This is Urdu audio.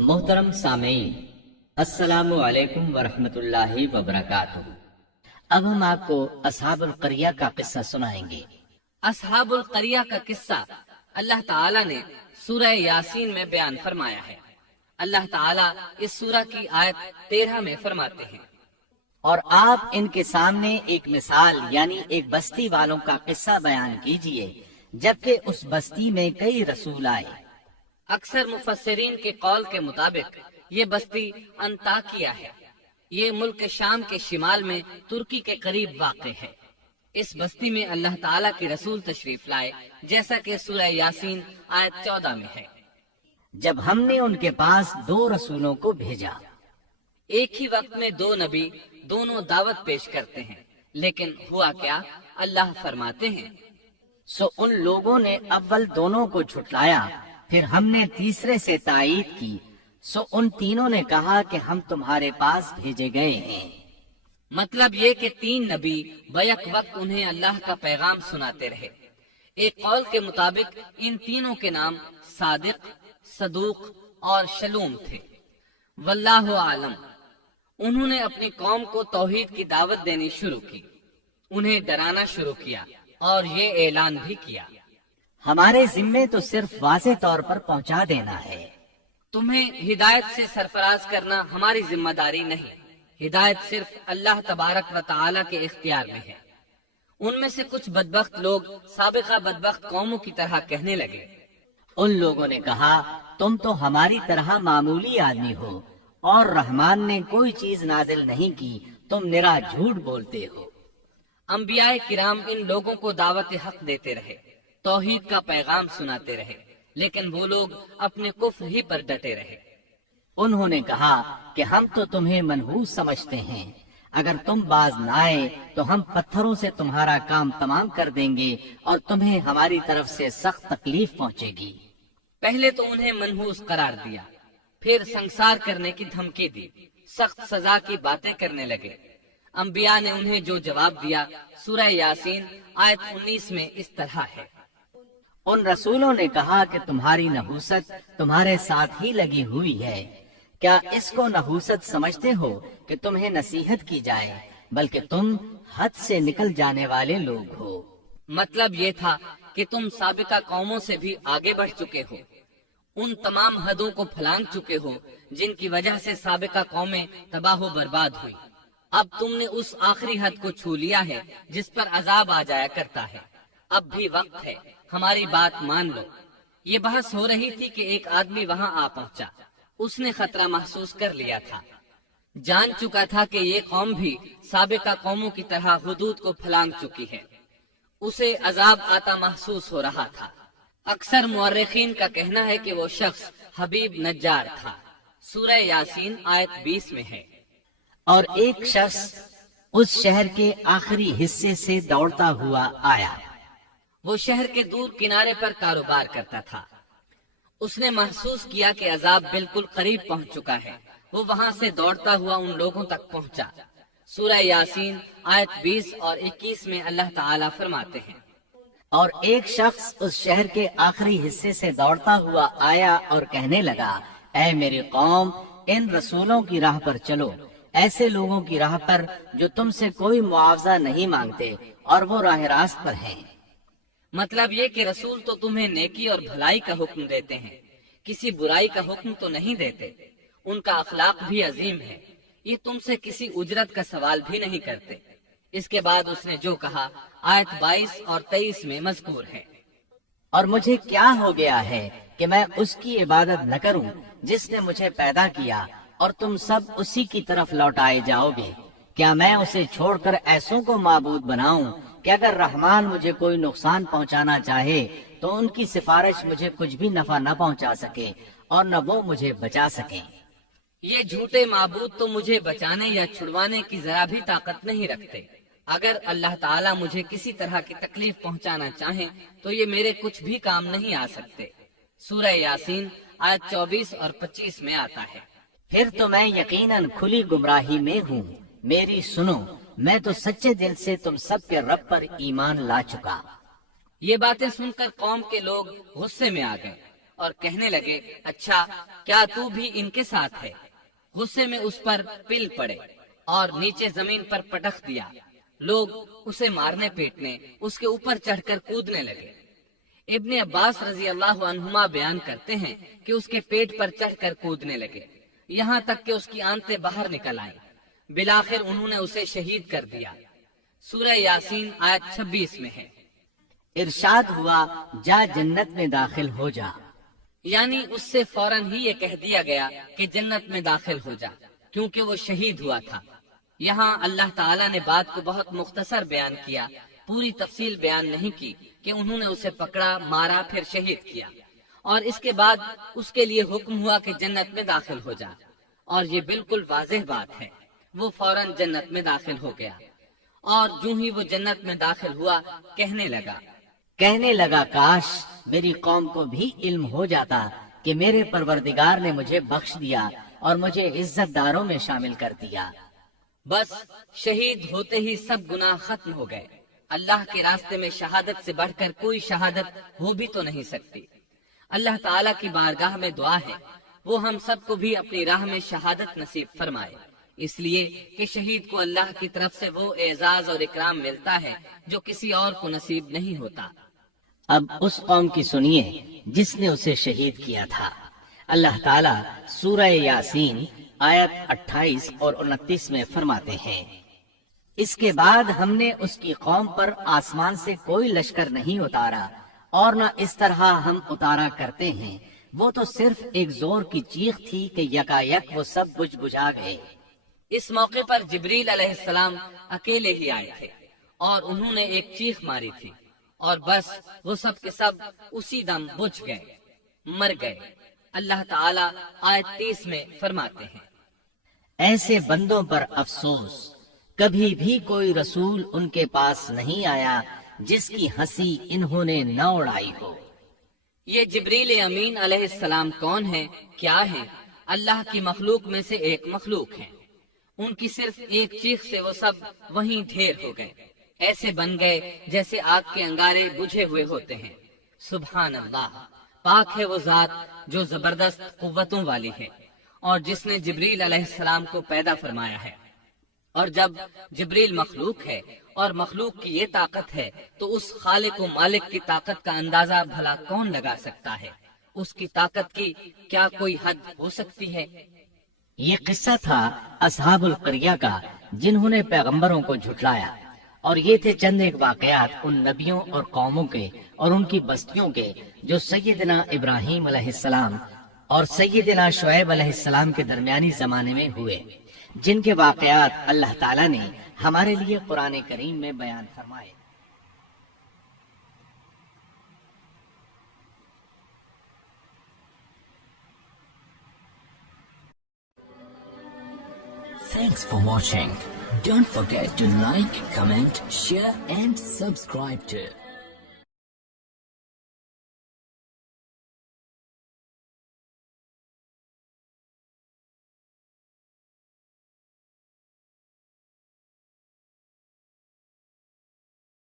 محترم سامعین، السلام علیکم ورحمۃ اللہ وبرکاتہ۔ اب ہم آپ کو اصحاب القریہ کا قصہ سنائیں گے۔ اصحاب القریہ کا قصہ اللہ تعالیٰ نے سورہ یاسین میں بیان فرمایا ہے۔ اللہ تعالیٰ اس سورہ کی آیت 13 میں فرماتے ہیں، اور آپ ان کے سامنے ایک مثال یعنی ایک بستی والوں کا قصہ بیان کیجئے جبکہ اس بستی میں کئی رسول آئے۔ اکثر مفسرین کے قول کے مطابق یہ بستی انطاکیہ ہے۔ یہ ملک شام کے شمال میں ترکی کے قریب واقع ہے۔ اس بستی میں اللہ تعالیٰ کے رسول تشریف لائے، جیسا کہ سورہ یاسین آیت 14 میں ہے۔ جب ہم نے ان کے پاس 2 رسولوں کو بھیجا۔ ایک ہی وقت میں 2 نبی دونوں دعوت پیش کرتے ہیں، لیکن ہوا کیا؟ اللہ فرماتے ہیں، سو ان لوگوں نے اول دونوں کو جھٹلایا، پھر ہم نے تیسرے سے تائید کی، سو ان تینوں نے کہا کہ ہم تمہارے پاس بھیجے گئے ہیں۔ مطلب یہ کہ 3 نبی بیک وقت انہیں اللہ کا پیغام سناتے رہے۔ ایک قول کے مطابق ان تینوں کے نام صادق، صدوق اور شلوم تھے، واللہ عالم۔ انہوں نے اپنی قوم کو توحید کی دعوت دینی شروع کی، انہیں ڈرانا شروع کیا اور یہ اعلان بھی کیا، ہمارے ذمے تو صرف واضح طور پر پہنچا دینا ہے، تمہیں ہدایت سے سرفراز کرنا ہماری ذمہ داری نہیں۔ ہدایت صرف اللہ تبارک و تعالی کے اختیار میں ہے۔ ان میں سے کچھ بدبخت لوگ سابقہ بدبخت قوموں کی طرح کہنے لگے، ان لوگوں نے کہا تم تو ہماری طرح معمولی آدمی ہو اور رحمان نے کوئی چیز نازل نہیں کی، تم نرا جھوٹ بولتے ہو۔ انبیاء کرام ان لوگوں کو دعوت حق دیتے رہے، توحید کا پیغام سناتے رہے، لیکن وہ لوگ اپنے کفر ہی پر ڈٹے رہے۔ انہوں نے کہا کہ ہم تو تمہیں منحوس سمجھتے ہیں، اگر تم باز نہ آئے تو ہم پتھروں سے تمہارا کام تمام کر دیں گے اور تمہیں ہماری طرف سے سخت تکلیف پہنچے گی۔ پہلے تو انہیں منحوس قرار دیا، پھر سنسار کرنے کی دھمکی دی، سخت سزا کی باتیں کرنے لگے۔ انبیاء نے انہیں جو جواب دیا سورہ یاسین آیت 19 میں اس طرح ہے، ان رسولوں نے کہا کہ تمہاری نحوست تمہارے ساتھ ہی لگی ہوئی ہے، کیا اس کو نحوست سمجھتے ہو کہ تمہیں نصیحت کی جائے، بلکہ تم حد سے نکل جانے والے لوگ ہو۔ مطلب یہ تھا کہ تم سابقہ قوموں سے بھی آگے بڑھ چکے ہو، ان تمام حدوں کو پھلانگ چکے ہو جن کی وجہ سے سابقہ قومیں تباہ و برباد ہوئی۔ اب تم نے اس آخری حد کو چھو لیا ہے جس پر عذاب آ جایا کرتا ہے۔ اب بھی وقت ہے، ہماری بات مان لو۔ یہ بحث ہو رہی تھی کہ ایک آدمی وہاں آ پہنچا۔ اس نے خطرہ محسوس کر لیا تھا، جان چکا تھا کہ یہ قوم بھی سابقہ قوموں کی طرح حدود کو پھلانگ چکی ہے۔ اسے عذاب آتا محسوس ہو رہا تھا۔ اکثر مورخین کا کہنا ہے کہ وہ شخص حبیب نجار تھا۔ سورہ یاسین آیت 20 میں ہے، اور ایک شخص اس شہر کے آخری حصے سے دوڑتا ہوا آیا۔ وہ شہر کے دور کنارے پر کاروبار کرتا تھا۔ اس نے محسوس کیا کہ عذاب بالکل قریب پہنچ چکا ہے۔ وہ وہاں سے دوڑتا ہوا ان لوگوں تک پہنچا۔ سورہ یاسین آیت 20 اور 21 میں اللہ تعالیٰ فرماتے ہیں، اور ایک شخص اس شہر کے آخری حصے سے دوڑتا ہوا آیا اور کہنے لگا، اے میری قوم، ان رسولوں کی راہ پر چلو، ایسے لوگوں کی راہ پر جو تم سے کوئی معاوضہ نہیں مانگتے اور وہ راہ راست پر ہیں۔ مطلب یہ کہ رسول تو تمہیں نیکی اور بھلائی کا حکم دیتے ہیں، کسی برائی کا حکم تو نہیں دیتے۔ ان کا اخلاق بھی عظیم ہے، یہ تم سے کسی اجرت کا سوال بھی نہیں کرتے۔ اس کے بعد اس نے جو کہا آیت 22 اور 23 میں مذکور ہے، اور مجھے کیا ہو گیا ہے کہ میں اس کی عبادت نہ کروں جس نے مجھے پیدا کیا، اور تم سب اسی کی طرف لوٹائے جاؤ گے۔ کیا میں اسے چھوڑ کر ایسوں کو معبود بناؤں کہ اگر رحمان مجھے کوئی نقصان پہنچانا چاہے تو ان کی سفارش مجھے کچھ بھی نفع نہ پہنچا سکے اور نہ وہ مجھے بچا سکیں۔ یہ جھوٹے معبود تو مجھے بچانے یا چھڑوانے کی ذرا بھی طاقت نہیں رکھتے۔ اگر اللہ تعالیٰ مجھے کسی طرح کی تکلیف پہنچانا چاہیں تو یہ میرے کچھ بھی کام نہیں آ سکتے۔ سورہ یاسین آیت 24 اور 25 میں آتا ہے، پھر تو میں یقیناً کھلی گمراہی میں ہوں، میری سنو، میں تو سچے دل سے تم سب کے رب پر ایمان لا چکا۔ یہ باتیں سن کر قوم کے لوگ غصے میں آ گئے اور کہنے لگے اچھا کیا تو بھی ان کے ساتھ ہے؟ غصے میں اس پر پل پڑے اور نیچے زمین پر پٹخ دیا۔ لوگ اسے مارنے پیٹنے اس کے اوپر چڑھ کر کودنے لگے۔ ابن عباس رضی اللہ عنہما بیان کرتے ہیں کہ اس کے پیٹ پر چڑھ کر کودنے لگے، یہاں تک کہ اس کی آنتیں باہر نکل آئیں۔ بالآخر انہوں نے اسے شہید کر دیا۔ سورہ یاسین آیت 26 میں ہے۔ ارشاد ہوا جا جنت میں داخل ہو جا، یعنی اس سے فوراً ہی یہ کہہ دیا گیا کہ جنت میں داخل ہو جا، کیونکہ وہ شہید ہوا تھا۔ یہاں اللہ تعالیٰ نے بات کو بہت مختصر بیان کیا، پوری تفصیل بیان نہیں کی کہ انہوں نے اسے پکڑا، مارا، پھر شہید کیا، اور اس کے بعد اس کے لیے حکم ہوا کہ جنت میں داخل ہو جا، اور یہ بالکل واضح بات ہے۔ وہ فوراً جنت میں داخل ہو گیا، اور جو ہی وہ جنت میں داخل ہوا کہنے لگا کاش میری قوم کو بھی علم ہو جاتا کہ میرے پروردگار نے مجھے بخش دیا اور مجھے عزت داروں میں شامل کر دیا۔ بس شہید ہوتے ہی سب گناہ ختم ہو گئے۔ اللہ کے راستے میں شہادت سے بڑھ کر کوئی شہادت ہو بھی تو نہیں سکتی۔ اللہ تعالیٰ کی بارگاہ میں دعا ہے وہ ہم سب کو بھی اپنی راہ میں شہادت نصیب فرمائے، اس لیے کہ شہید کو اللہ کی طرف سے وہ اعزاز اور اکرام ملتا ہے جو کسی اور کو نصیب نہیں ہوتا۔ اب اس قوم کی سنیے جس نے اسے شہید کیا تھا۔ اللہ تعالیٰ سورہ یاسین آیت 28 اور 29 میں فرماتے ہیں، اس کے بعد ہم نے اس کی قوم پر آسمان سے کوئی لشکر نہیں اتارا اور نہ اس طرح ہم اتارا کرتے ہیں، وہ تو صرف ایک زور کی چیخ تھی کہ یکا یک وہ سب بجھ بجھا گئے۔ اس موقع پر جبریل علیہ السلام اکیلے ہی آئے تھے اور انہوں نے ایک چیخ ماری تھی، اور بس وہ سب کے سب اسی دم بجھ گئے، مر گئے۔ اللہ تعالیٰ آیت 30 میں فرماتے ہیں، ایسے بندوں پر افسوس، کبھی بھی کوئی رسول ان کے پاس نہیں آیا جس کی ہنسی انہوں نے نہ اڑائی ہو۔ یہ جبریل امین علیہ السلام کون ہیں، کیا ہیں؟ اللہ کی مخلوق میں سے ایک مخلوق ہیں۔ ان کی صرف ایک چیخ سے وہ سب وہیں ڈھیر ہو گئے، ایسے بن گئے جیسے آگ کے انگارے بجھے ہوئے ہوتے ہیں۔ سبحان اللہ، پاک ہے وہ ذات جو زبردست قوتوں والی ہے اور جس نے جبریل علیہ السلام کو پیدا فرمایا ہے۔ اور جب جبریل مخلوق ہے اور مخلوق کی یہ طاقت ہے تو اس خالق و مالک کی طاقت کا اندازہ بھلا کون لگا سکتا ہے؟ اس کی طاقت کی کیا کوئی حد ہو سکتی ہے؟ یہ قصہ تھا اصحاب القریہ کا جنہوں نے پیغمبروں کو جھٹلایا، اور یہ تھے چند ایک واقعات ان نبیوں اور قوموں کے اور ان کی بستیوں کے جو سیدنا ابراہیم علیہ السلام اور سیدنا شعیب علیہ السلام کے درمیانی زمانے میں ہوئے، جن کے واقعات اللہ تعالیٰ نے ہمارے لیے قرآن کریم میں بیان فرمائے۔ Thanks for watching. Don't forget to like, comment, share and subscribe to